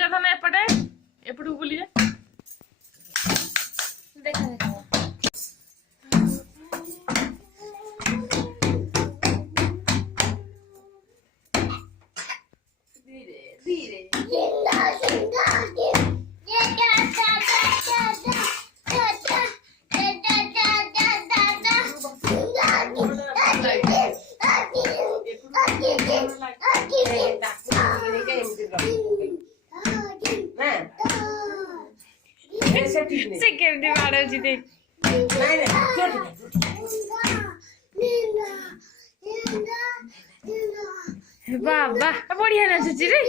जा था ना एपटे एपटू बुली जा देखा देखा से केमती मारुची ते बाबा बढ़िया नाचुची रे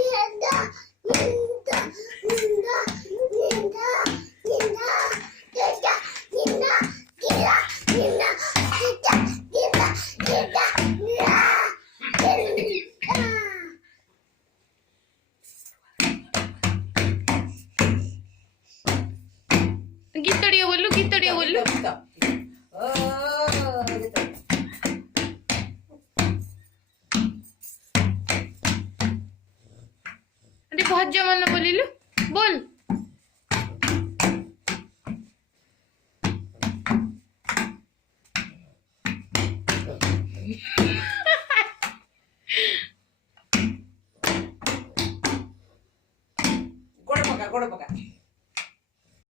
गीतड़ियो बोलू भज मन बोलिलु बोल गोड़ पका